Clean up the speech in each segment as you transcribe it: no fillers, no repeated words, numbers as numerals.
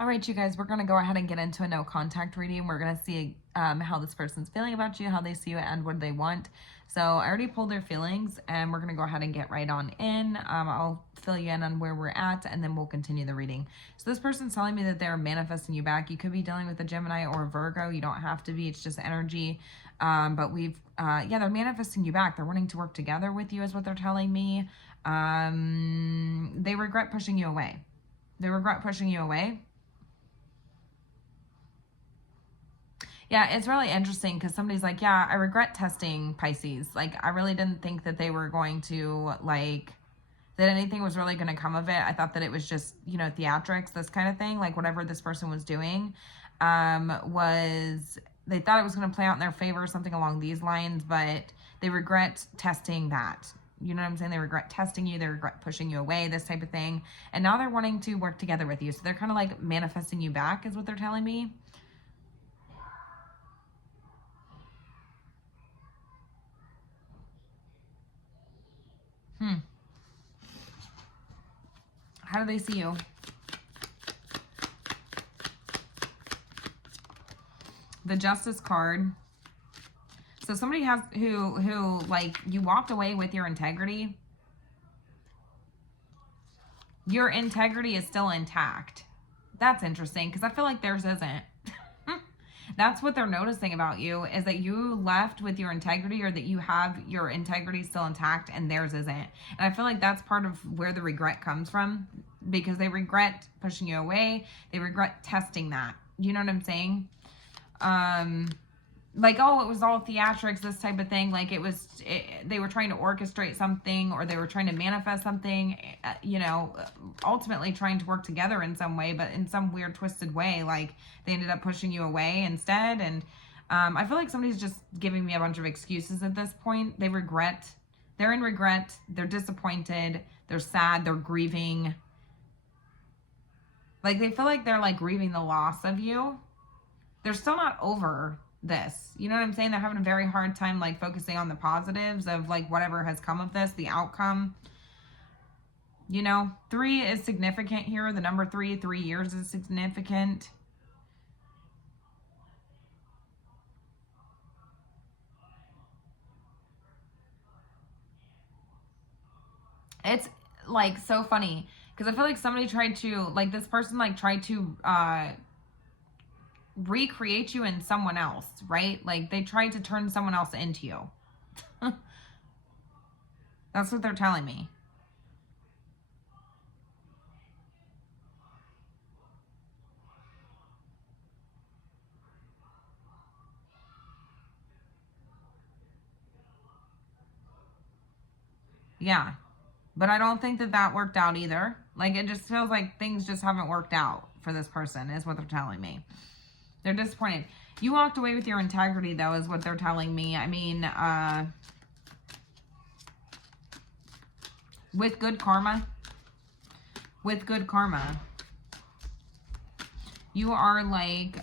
All right, you guys, we're going to go ahead and get into a no contact reading. We're going to see how this person's feeling about you, how they see you, and what they want. So I already pulled their feelings, and we're going to go ahead and get right on in. I'll fill you in on where we're at, and then we'll continue the reading. So this person's telling me that they're manifesting you back. You could be dealing with a Gemini or a Virgo. You don't have to be. It's just energy. But they're manifesting you back. They're wanting to work together with you is what they're telling me. They regret pushing you away. They regret pushing you away. Yeah, it's really interesting because somebody's like, yeah, I regret testing Pisces. Like, I really didn't think that they were going to, like, that anything was really going to come of it. I thought that it was just, theatrics, this kind of thing. Like, whatever this person was doing they thought it was going to play out in their favor, something along these lines, but they regret testing that. You know what I'm saying? They regret testing you. They regret pushing you away, this type of thing. And now they're wanting to work together with you. So they're kind of like manifesting you back is what they're telling me. How do they see you? The Justice card. So somebody has who like you walked away with your integrity. Your integrity is still intact. That's interesting because I feel like theirs isn't. That's what they're noticing about you is that you left with your integrity, or that you have your integrity still intact and theirs isn't. And I feel like that's part of where the regret comes from, because they regret pushing you away. They regret testing that. You know what I'm saying? Like, oh, it was all theatrics, this type of thing. Like they were trying to orchestrate something, or they were trying to manifest something, ultimately trying to work together in some way, but in some weird twisted way, like they ended up pushing you away instead. And I feel like somebody's just giving me a bunch of excuses at this point. They're in regret, they're disappointed, they're sad, they're grieving. Like they feel like they're like grieving the loss of you. They're still not over this. You know what I'm saying? They're having a very hard time like focusing on the positives of like whatever has come of this, the outcome. 3 is significant here. The number 3 years is significant. It's like so funny because I feel like somebody tried to, like this person like tried to recreate you in someone else, right? Like they tried to turn someone else into you. That's what they're telling me. Yeah. But I don't think that that worked out either. Like it just feels like things just haven't worked out for this person is what they're telling me. They're disappointed. You walked away with your integrity, though, is what they're telling me. I mean, with good karma. With good karma. You are like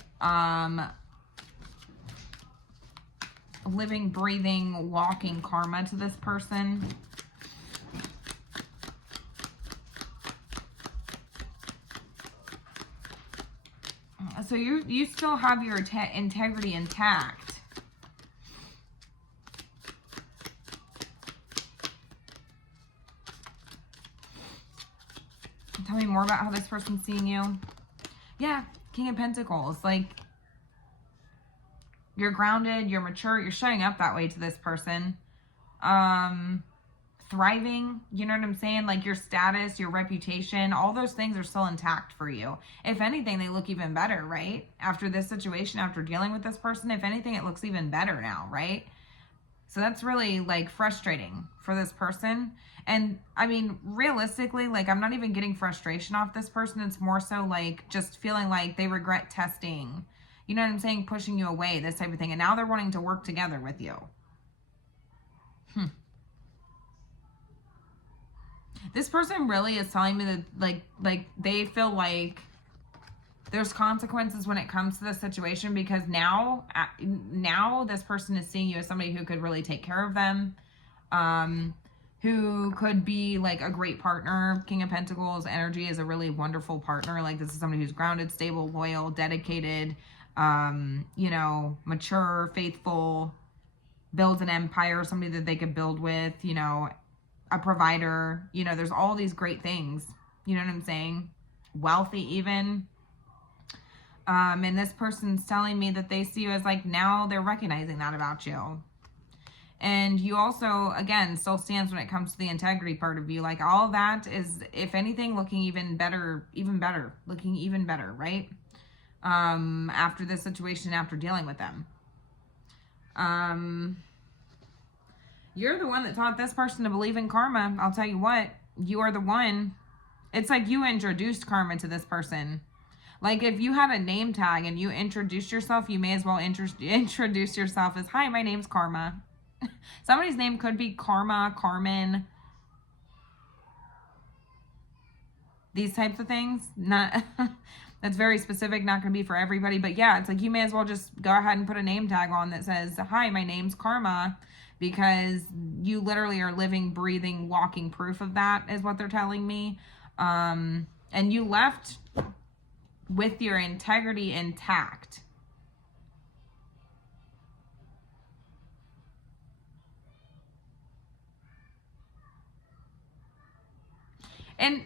living, breathing, walking karma to this person. So you still have your integrity intact. Tell me more about how this person's seeing you. Yeah, King of Pentacles. Like, you're grounded, you're mature, you're showing up that way to this person. Thriving, you know what I'm saying? Like your status, your reputation, all those things are still intact for you. If anything, they look even better, right? After this situation, after dealing with this person, if anything, it looks even better now, right? So that's really like frustrating for this person. And I mean, realistically, like I'm not even getting frustration off this person. It's more so like just feeling like they regret testing, you know what I'm saying? Pushing you away, this type of thing. And now they're wanting to work together with you. This person really is telling me that like they feel like there's consequences when it comes to this situation, because now this person is seeing you as somebody who could really take care of them. who could be like a great partner. King of Pentacles energy is a really wonderful partner. Like this is somebody who's grounded, stable, loyal, dedicated, you know, mature, faithful, builds an empire, somebody that they could build with, you know, a provider, you know, there's all these great things, you know what I'm saying? Wealthy even. And this person's telling me that they see you as like, now they're recognizing that about you. And you also, again, still stands when it comes to the integrity part of you. Like all that is, if anything, looking even better, looking even better, right? After this situation, after dealing with them. You're the one that taught this person to believe in karma. I'll tell you what, you are the one. It's like you introduced karma to this person. Like if you had a name tag and you introduced yourself, you may as well introduce yourself as, hi, my name's Karma. Somebody's name could be Karma, Carmen. These types of things. Not that's very specific, not going to be for everybody. But yeah, it's like you may as well just go ahead and put a name tag on that says, hi, my name's Karma. Because you literally are living, breathing, walking proof of that is what they're telling me. And you left with your integrity intact. And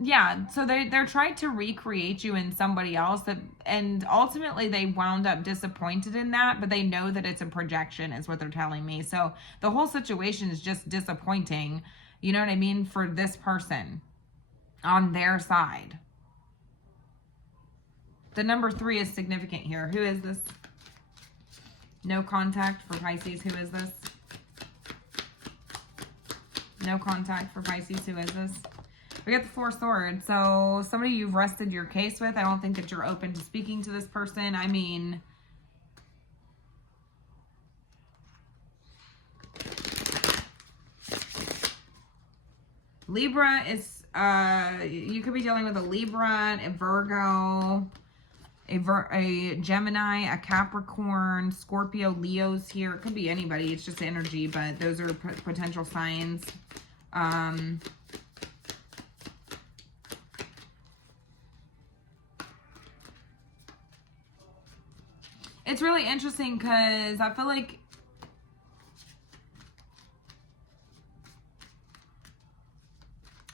yeah, so they're trying to recreate you in somebody else, that, and ultimately they wound up disappointed in that, but they know that it's a projection is what they're telling me. So the whole situation is just disappointing, you know what I mean, for this person on their side. The number 3 is significant here. Who is this? No contact for Pisces. Who is this? No contact for Pisces. Who is this? We got the 4 swords. So somebody you've rested your case with. I don't think that you're open to speaking to this person. I mean, Libra is, you could be dealing with a Libra, a Virgo, a Gemini, a Capricorn, Scorpio, Leo's here. It could be anybody. It's just energy, but those are potential signs. It's really interesting because I feel like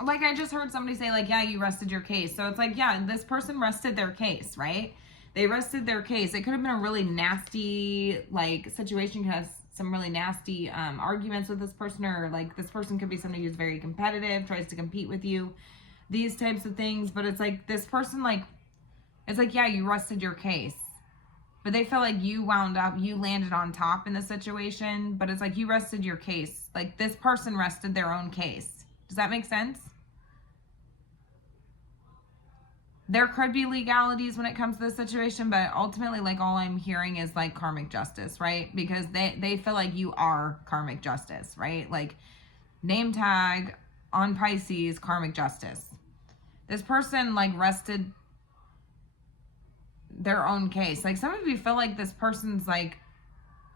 I just heard somebody say like, yeah, you rested your case. So it's like, yeah, this person rested their case, right? They rested their case. It could have been a really nasty like situation, could have some really nasty arguments with this person, or like this person could be somebody who's very competitive, tries to compete with you, these types of things. But it's like this person, like, it's like, yeah, you rested your case. But they feel like you wound up, you landed on top in the situation. But it's like you rested your case. Like this person rested their own case. Does that make sense? There could be legalities when it comes to this situation, but ultimately, like, all I'm hearing is like karmic justice, right? Because they feel like you are karmic justice, right? Like name tag on Pisces, karmic justice. This person like rested their own case. Like some of you feel like this person's like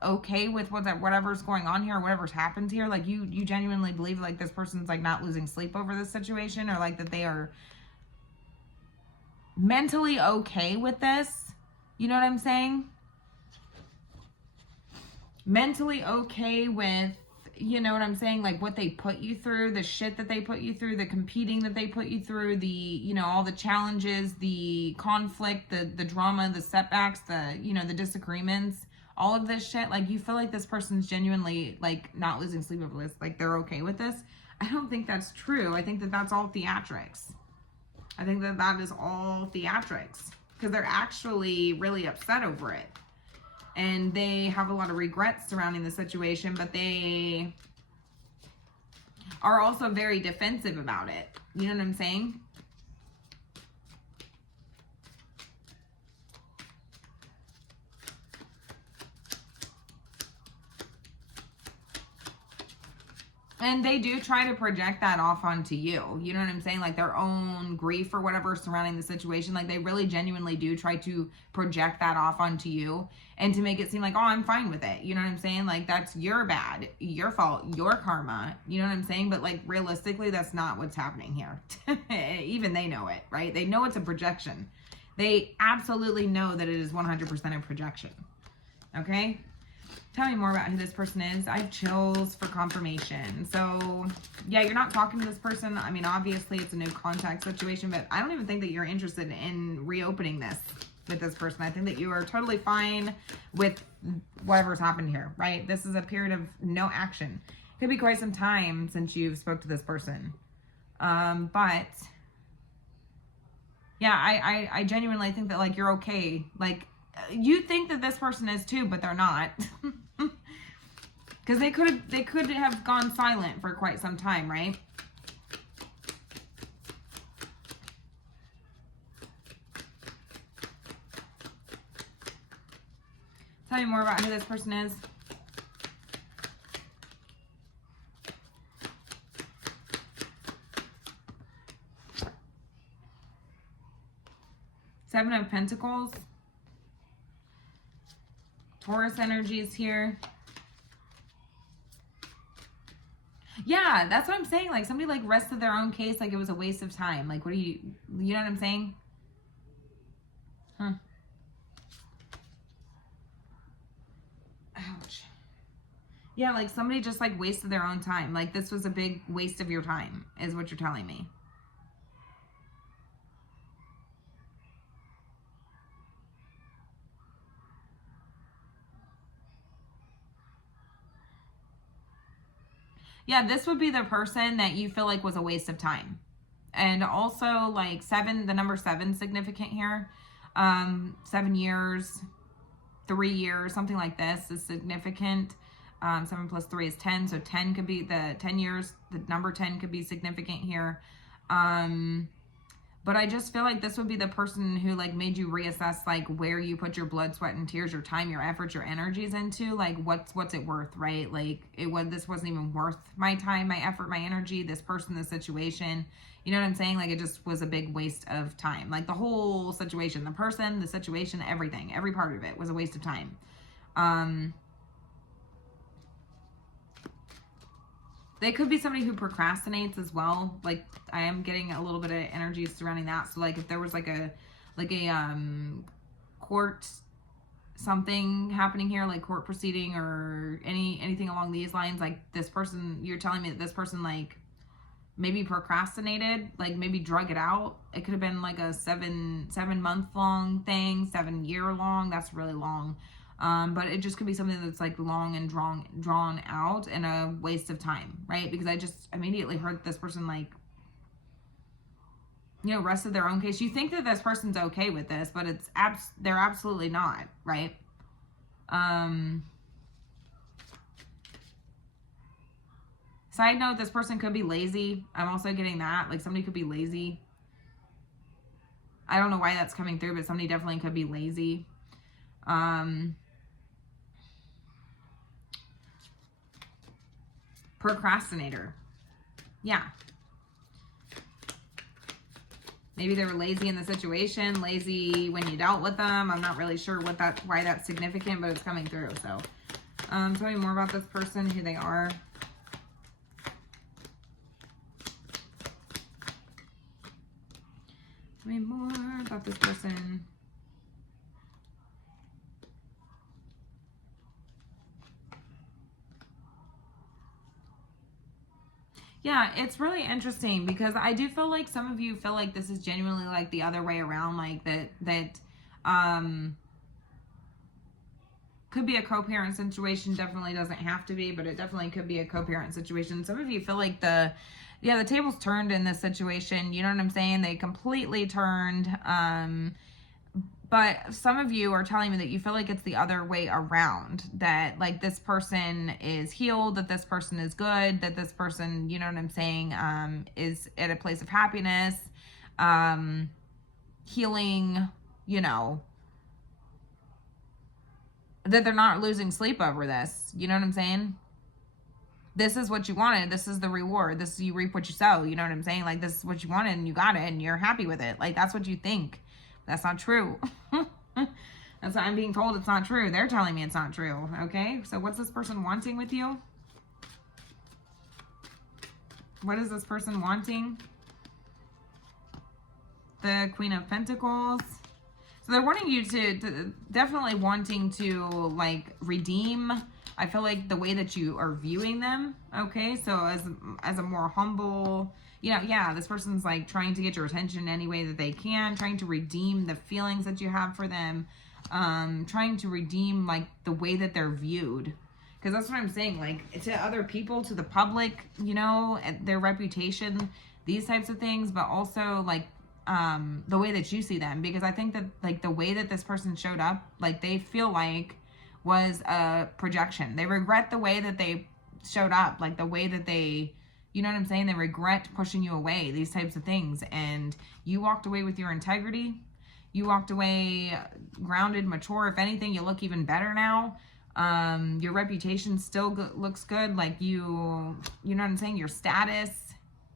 okay with whatever's going on here, whatever's happened here. Like you genuinely believe like this person's like not losing sleep over this situation, or like that they are mentally okay with this. You know what I'm saying? Mentally okay with, you know what I'm saying, like what they put you through, the shit that they put you through, the competing that they put you through, the, you know, all the challenges, the conflict, the drama, the setbacks, the, you know, the disagreements, all of this shit. Like you feel like this person's genuinely like not losing sleep over this, like they're okay with this. I don't think that's true. I think that that's all theatrics. I think that that is all theatrics, because they're actually really upset over it. And they have a lot of regrets surrounding the situation, but they are also very defensive about it. You know what I'm saying? And they do try to project that off onto you. You know what I'm saying? Like their own grief or whatever surrounding the situation. Like they really genuinely do try to project that off onto you and to make it seem like, oh, I'm fine with it. You know what I'm saying? Like that's your bad, your fault, your karma. You know what I'm saying? But like realistically, that's not what's happening here. Even they know it, right? They know it's a projection. They absolutely know that it is 100% a projection. Okay? Tell me more about who this person is. I have chills for confirmation. So, yeah, you're not talking to this person. I mean, obviously, it's a new contact situation, but I don't even think that you're interested in reopening this with this person. I think that you are totally fine with whatever's happened here, right? This is a period of no action. Could be quite some time since you've spoke to this person. But, yeah, I genuinely think that, like, you're okay. Like, you think that this person is too, but they're not. Because they could have gone silent for quite some time, right? Tell me more about who this person is. Seven of Pentacles. Taurus energy is here. Yeah, that's what I'm saying. Like somebody like rested their own case like it was a waste of time. Like what do you know what I'm saying? Huh. Ouch. Yeah, like somebody just like wasted their own time. Like this was a big waste of your time is what you're telling me. Yeah, this would be the person that you feel like was a waste of time. And also like the number 7 significant here. 7 years, 3 years, something like this is significant. 7 plus 3 is 10. So 10 could be the 10 years. The number 10 could be significant here. But I just feel like this would be the person who like made you reassess like where you put your blood, sweat, and tears, your time, your effort, your energies into. Like what's it worth, right? Like this wasn't even worth my time, my effort, my energy, this person, this situation. You know what I'm saying? Like it just was a big waste of time. Like the whole situation, the person, the situation, everything, every part of it was a waste of time. They could be somebody who procrastinates as well. Like I am getting a little bit of energy surrounding that. So like if there was like a court something happening here, like court proceeding or anything along these lines, like this person, you're telling me that this person like maybe procrastinated, like maybe drug it out. It could have been like a 7 month long thing, 7 year long. That's really long. But it just could be something that's like long and drawn out and a waste of time, right? Because I just immediately heard this person like, you know, rested their own case. You think that this person's okay with this, but they're absolutely not, right? Side note, this person could be lazy. I'm also getting that. Like somebody could be lazy. I don't know why that's coming through, but somebody definitely could be lazy. Procrastinator. Yeah. Maybe they were lazy in the situation, lazy when you dealt with them. I'm not really sure why that's significant, but it's coming through. So, tell me more about this person, who they are. Tell me more about this person. Yeah, it's really interesting because I do feel like some of you feel like this is genuinely like the other way around, like that could be a co-parent situation. Definitely doesn't have to be, but it definitely could be a co-parent situation. Some of you feel like the tables turned in this situation. You know what I'm saying? They completely turned. But some of you are telling me that you feel like it's the other way around, that like this person is healed, that this person is good, that this person, you know what I'm saying, is at a place of happiness, healing, you know, that they're not losing sleep over this. You know what I'm saying? this is what you wanted. This is the reward. This is, you reap what you sow. You know what I'm saying? Like, this is what you wanted and you got it and you're happy with it. Like, that's what you think. That's not true. That's what I'm being told. It's not true. They're telling me it's not true. Okay. So what's this person wanting with you? What is this person wanting? The Queen of Pentacles. So they're wanting you to definitely wanting to like redeem. I feel like the way that you are viewing them. Okay. So as a more humble, you know, yeah, this person's like trying to get your attention any way that they can, trying to redeem the feelings that you have for them, trying to redeem like the way that they're viewed. Because that's what I'm saying, like to other people, to the public, you know, their reputation, these types of things, but also like the way that you see them. Because I think that like the way that this person showed up, like they feel like was a projection. They regret the way that they showed up, like the way that they, you know what I'm saying? They regret pushing you away, these types of things. And you walked away with your integrity. You walked away grounded, mature. If anything, you look even better now. Your reputation still looks good. Like you know what I'm saying? Your status,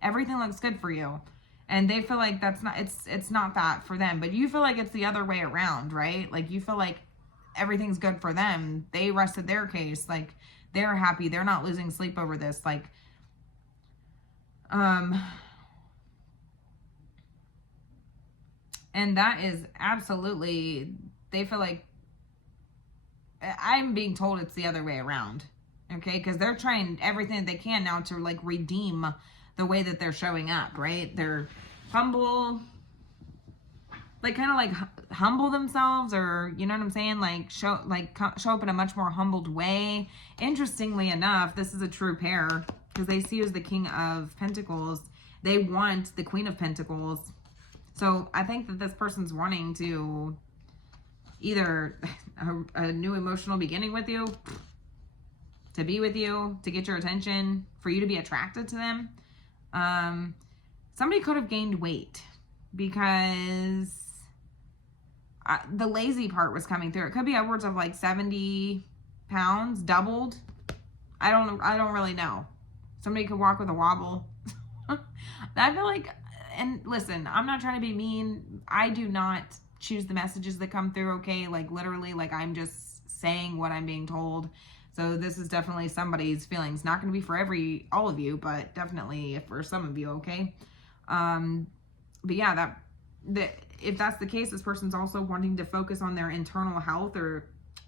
everything looks good for you. And they feel like that's not, it's not that for them, but you feel like it's the other way around, right? Like you feel like everything's good for them. They rested their case. Like they're happy. They're not losing sleep over this. Like, and that is absolutely, they feel like, I'm being told it's the other way around. Okay. Cause they're trying everything they can now to like redeem the way that they're showing up, right? They're humble, like kind of like humble themselves, or you know what I'm saying? Like show up in a much more humbled way. Interestingly enough, this is a true pair because they see you as the King of Pentacles. They want the Queen of Pentacles. So I think that this person's wanting to either a new emotional beginning with you, to be with you, to get your attention, for you to be attracted to them. Somebody could have gained weight because the lazy part was coming through. It could be upwards of like 70 pounds, doubled. I don't really know. Somebody could walk with a wobble. I feel like, and listen, I'm not trying to be mean. I do not choose the messages that come through, okay? Like literally, like I'm just saying what I'm being told. So this is definitely somebody's feelings. Not going to be for all of you, but definitely for some of you, okay? But yeah, if that's the case, this person's also wanting to focus on their internal health, or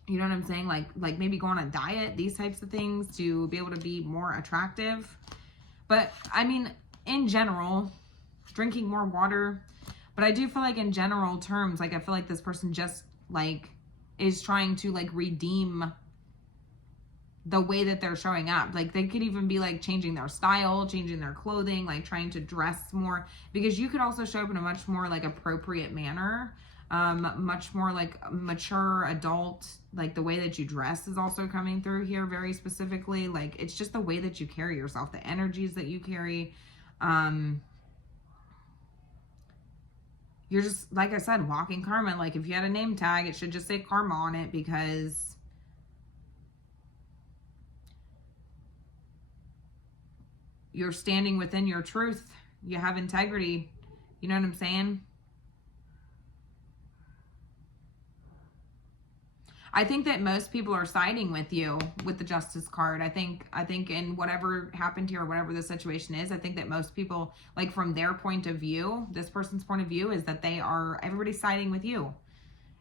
you know what I'm saying? Like maybe go on a diet, these types of things to be able to be more attractive. But I mean, in general, drinking more water. But I do feel like in general terms, like I feel like this person just like is trying to like redeem the way that they're showing up. Like they could even be like changing their style, changing their clothing, like trying to dress more, because you could also show up in a much more like appropriate manner, much more like mature adult. Like the way that you dress is also coming through here very specifically. Like it's just the way that you carry yourself, the energies that you carry. You're just, like I said, walking karma. Like if you had a name tag, it should just say karma on it, because you're standing within your truth. You have integrity. You know what I'm saying? I think that most people are siding with you with the Justice card. I think in whatever happened here, or whatever the situation is, I think that most people, like from their point of view, this person's point of view is that everybody's siding with you.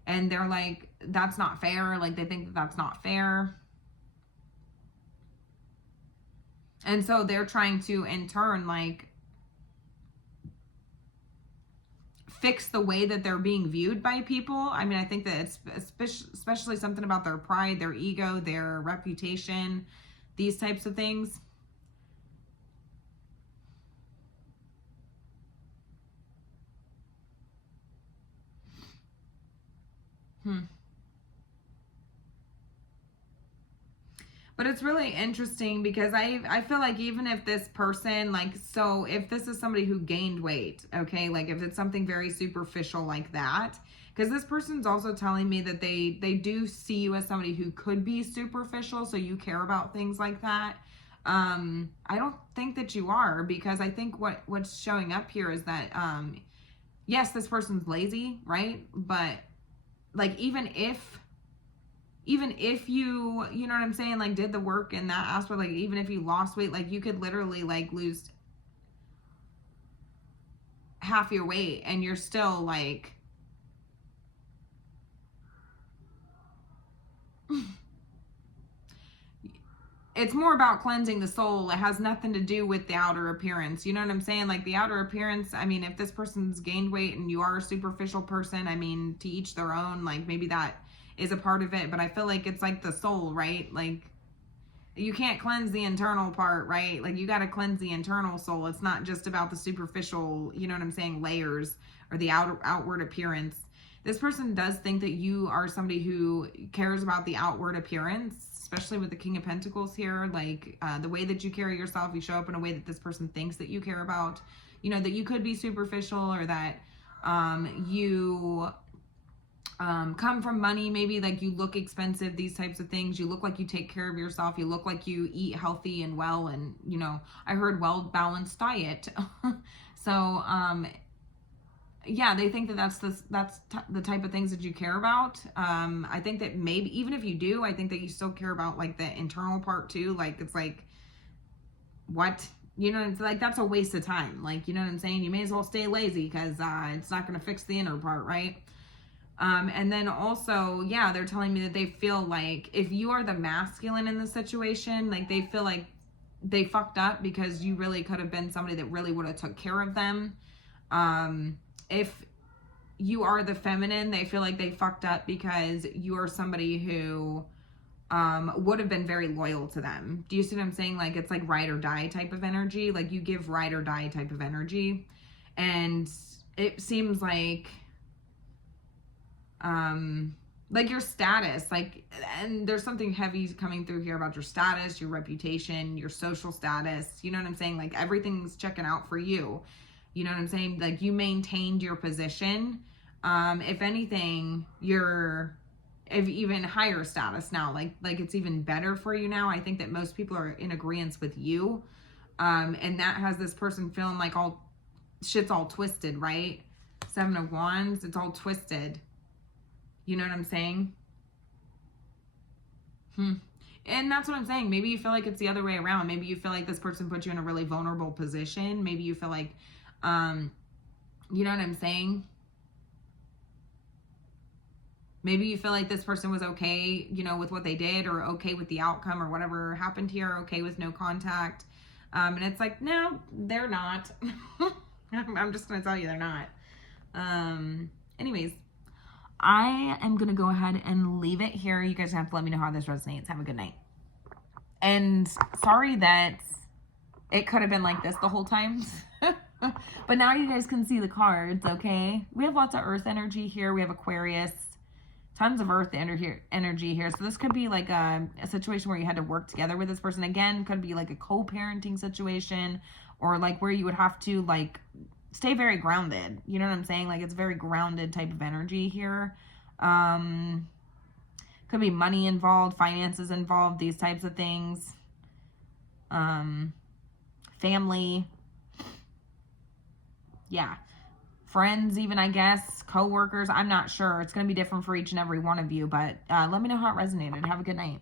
And they're like, that's not fair. Like they think that that's not fair. And so they're trying to, in turn, like fix the way that they're being viewed by people. I mean, I think that it's especially something about their pride, their ego, their reputation, these types of things. But it's really interesting because I feel like even if this person, like, so if this is somebody who gained weight, okay, like if it's something very superficial like that, because this person's also telling me that they do see you as somebody who could be superficial, so you care about things like that. I don't think that you are, because I think what's showing up here is that, yes, this person's lazy, right? But like, even if you know what I'm saying, like, did the work in that aspect, like, even if you lost weight, like, you could literally like lose half your weight and you're still like, it's more about cleansing the soul. It has nothing to do with the outer appearance. You know what I'm saying? Like, the outer appearance, I mean, if this person's gained weight and you are a superficial person, I mean, to each their own. Like, maybe that is a part of it, but I feel like it's like the soul, right? Like, you can't cleanse the internal part, right? Like, you got to cleanse the internal soul. It's not just about the superficial, you know what I'm saying, layers or the outward appearance. This person does think that you are somebody who cares about the outward appearance, especially with the King of Pentacles here. Like, the way that you carry yourself, you show up in a way that this person thinks that you care about. You know, that you could be superficial, or that you come from money, maybe, like, you look expensive, these types of things. You look like you take care of yourself. You look like you eat healthy and well, and, you know, I heard well-balanced diet. So, yeah, they think that that's the type of things that you care about. I think that maybe, even if you do, I think that you still care about, like, the internal part too. Like, it's like, what? You know, it's like, that's a waste of time. Like, you know what I'm saying? You may as well stay lazy, because it's not going to fix the inner part, right? And then also, yeah, they're telling me that they feel like if you are the masculine in the situation, like, they feel like they fucked up, because you really could have been somebody that really would have took care of them. If you are the feminine, they feel like they fucked up because you are somebody who would have been very loyal to them. Do you see what I'm saying? Like, it's like ride or die type of energy. Like, you give ride or die type of energy. And it seems like your status, like, and there's something heavy coming through here about your status, your reputation, your social status. You know what I'm saying? Like, everything's checking out for you. You know what I'm saying? Like, you maintained your position. If anything, you're of even higher status now. Like it's even better for you now. I think that most people are in agreement with you. And that has this person feeling like all shit's all twisted, right? 7 of Wands, it's all twisted. You know what I'm saying? And that's what I'm saying. Maybe you feel like it's the other way around. Maybe you feel like this person put you in a really vulnerable position. Maybe you feel like, you know what I'm saying? Maybe you feel like this person was okay, you know, with what they did, or okay with the outcome, or whatever happened here, okay with no contact. And it's like, no, they're not. I'm just going to tell you they're not. Anyways, I am going to go ahead and leave it here. You guys have to let me know how this resonates. Have a good night. And sorry that it could have been like this the whole time. But now you guys can see the cards, okay? We have lots of earth energy here. We have Aquarius. Tons of earth energy here. So this could be like a situation where you had to work together with this person. Again, could be like a co-parenting situation, or like where you would have to like stay very grounded. You know what I'm saying? Like, it's very grounded type of energy here. Could be money involved, finances involved, these types of things. Family. Yeah. Friends even, I guess. Co-workers. I'm not sure. It's going to be different for each and every one of you. But let me know how it resonated. Have a good night.